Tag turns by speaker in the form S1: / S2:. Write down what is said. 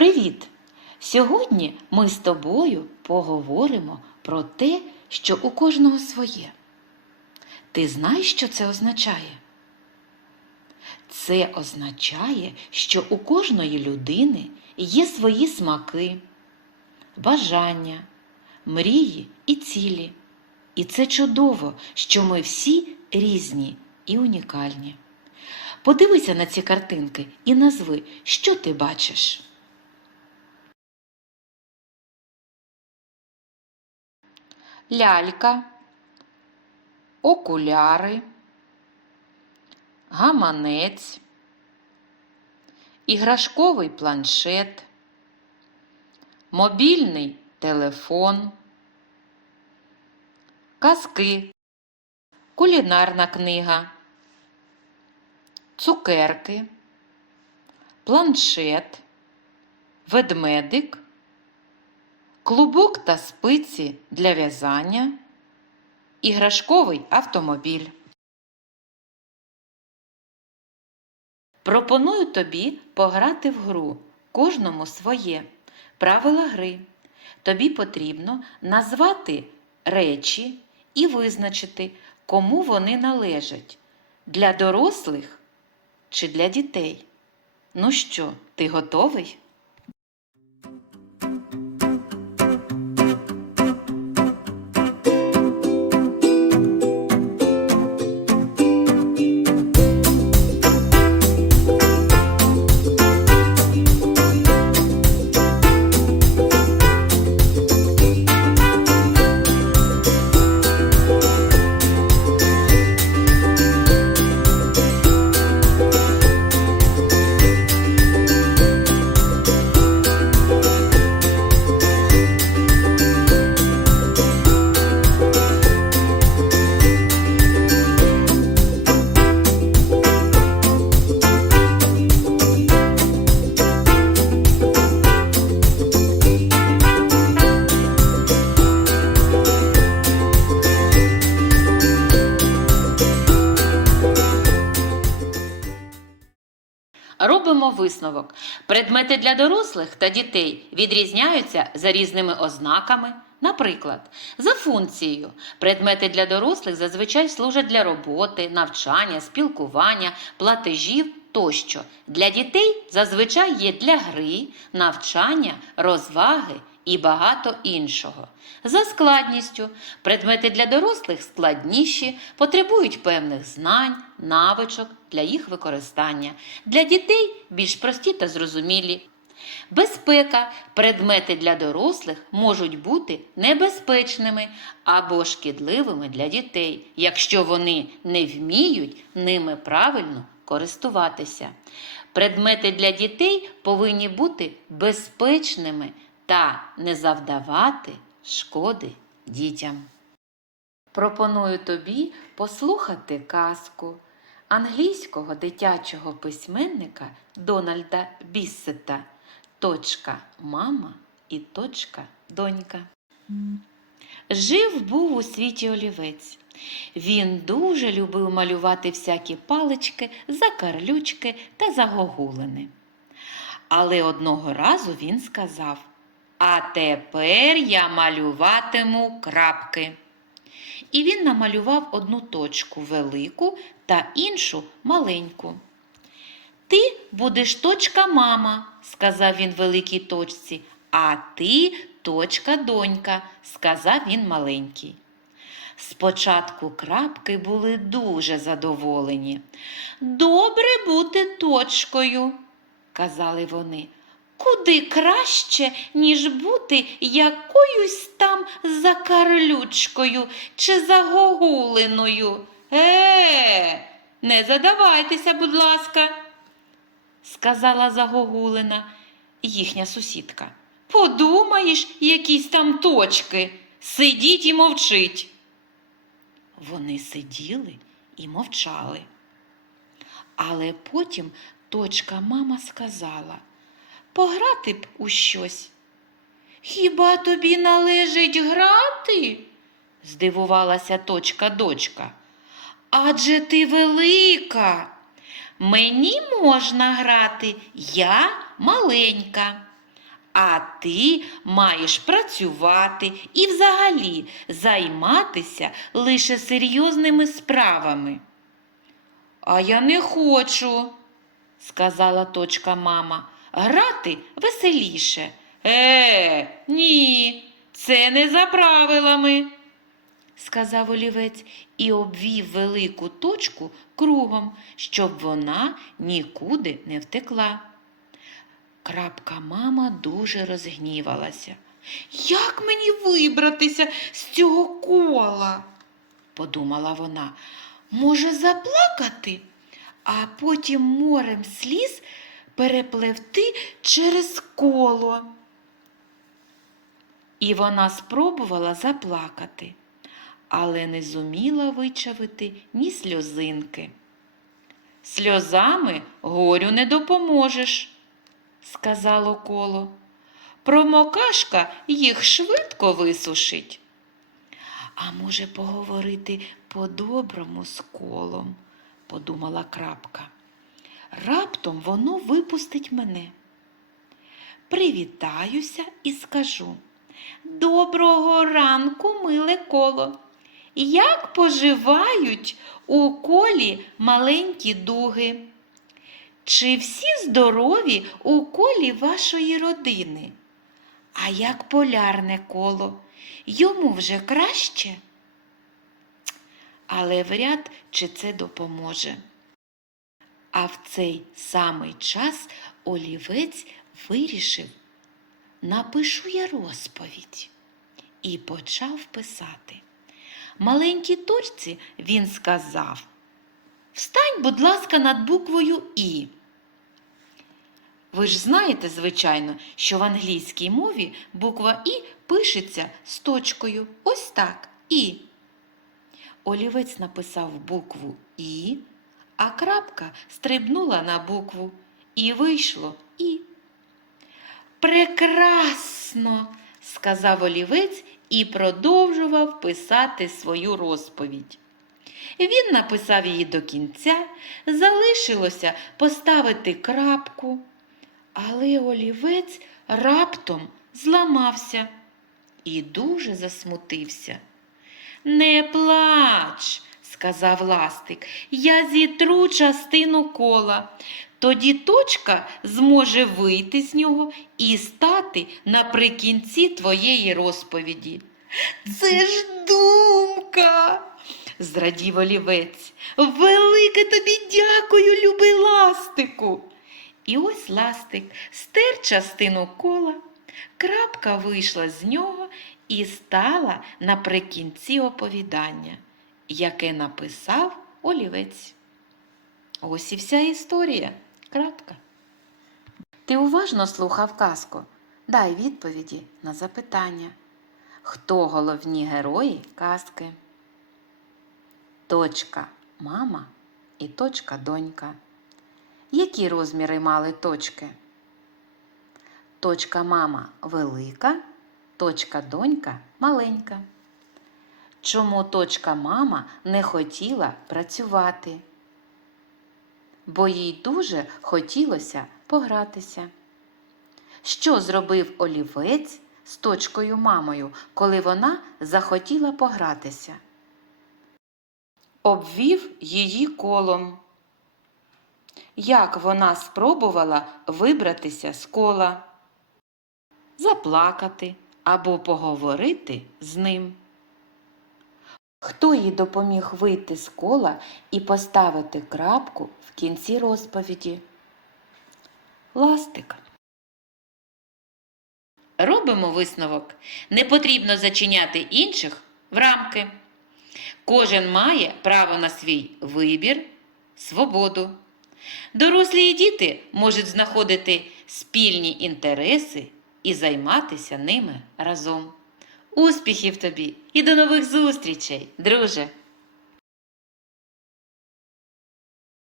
S1: Привіт! Сьогодні ми з тобою поговоримо про те, що у кожного своє. Ти знаєш, що це означає? Це означає, що у кожної людини є свої смаки, бажання, мрії і цілі. І це чудово, що ми всі різні і унікальні. Подивися на ці картинки і назви, що ти бачиш. Лялька, окуляри, гаманець, іграшковий планшет, мобільний телефон, казки, кулінарна книга, цукерки, планшет, ведмедик, клубок та спиці для в'язання, іграшковий автомобіль. Пропоную тобі пограти в гру, кожному своє. Правила гри. Тобі потрібно назвати речі і визначити, кому вони належать для дорослих чи для дітей. Ну що, ти готовий? Висновок. Предмети для дорослих та дітей відрізняються за різними ознаками. Наприклад, за функцією предмети для дорослих зазвичай служать для роботи, навчання, спілкування, платежів тощо. Для дітей зазвичай є для гри, навчання, розваги і багато іншого. За складністю предмети для дорослих складніші, потребують певних знань, навичок для їх використання. Для дітей більш прості та зрозумілі. Безпека. Предмети для дорослих можуть бути небезпечними або шкідливими для дітей, якщо вони не вміють ними правильно користуватися. Предмети для дітей повинні бути безпечними та не завдавати шкоди дітям. Пропоную тобі послухати казку англійського дитячого письменника Дональда Біссета Точка мама і точка донька. Жив був у світі олівець. Він дуже любив малювати всякі палички, закарлючки та загогулини. Але одного разу він сказав: А тепер я малюватиму крапки. І він намалював одну точку велику та іншу маленьку. Ти будеш точка мама, сказав він великій точці, а ти точка донька, сказав він маленький. Спочатку крапки були дуже задоволені. Добре бути точкою, казали вони. Куди краще, ніж бути якоюсь там закарлючкою чи загогулиною. Е, не задавайтеся, будь ласка, сказала загогулина їхня сусідка. Подумаєш, якісь там точки. Сидіть і мовчить. Вони сиділи і мовчали. Але потім точка мама сказала пограти б у щось. Хіба тобі належить грати? здивувалася точка дочка. Адже ти велика. Мені можна грати, я маленька. А ти маєш працювати і взагалі займатися лише серйозними справами. А я не хочу, сказала точка мама. Грати веселіше. Е, ні, це не за правилами, сказав олівець і обвів велику точку кругом, щоб вона нікуди не втекла. Крапка мама дуже розгнівалася. Як мені вибратися з цього кола? подумала вона. Може, заплакати, а потім морем сліз перепливти через коло. І вона спробувала заплакати, але не зуміла вичавити ні сльозинки. Сльозами горю не допоможеш, сказало коло. Промокашка їх швидко висушить. А може, поговорити по-доброму з колом, подумала крапка. Раптом воно випустить мене. Привітаюся і скажу. Доброго ранку, миле коло. Як поживають у колі маленькі дуги? Чи всі здорові у колі вашої родини? А як полярне коло? Йому вже краще? Але вряд чи це допоможе. А в цей самий час олівець вирішив, напишу я розповідь і почав писати. Маленькій точці він сказав Встань, будь ласка, над буквою І. Ви ж знаєте, звичайно, що в англійській мові буква І пишеться з точкою. Ось так І. Олівець написав букву І, а крапка стрибнула на букву і вийшло І. Прекрасно, сказав олівець і продовжував писати свою розповідь. Він написав її до кінця, залишилося поставити крапку, але олівець раптом зламався і дуже засмутився. Не плач, сказав ластик, я зітру частину кола. Тоді точка зможе вийти з нього і стати наприкінці твоєї розповіді. Це ж думка, зрадів олівець. Велике тобі дякую, любий ластику. І ось ластик стер частину кола, крапка вийшла з нього і стала наприкінці оповідання, яке написав олівець. Ось і вся історія. Кратка. Ти уважно слухав казку. Дай відповіді на запитання. Хто головні герої казки? Точка мама і точка донька. Які розміри мали точки? Точка мама велика, точка донька маленька. Чому точка мама не хотіла працювати? Бо їй дуже хотілося погратися. Що зробив олівець з точкою мамою, коли вона захотіла погратися? Обвів її колом. Як вона спробувала вибратися з кола, заплакати або поговорити з ним. Хто їй допоміг вийти з кола і поставити крапку в кінці розповіді? Ластик. Робимо висновок. Не потрібно зачиняти інших в рамки. Кожен має право на свій вибір, свободу. Дорослі і діти можуть знаходити спільні інтереси і займатися ними разом. Успіхів тобі і до нових зустрічей, друже!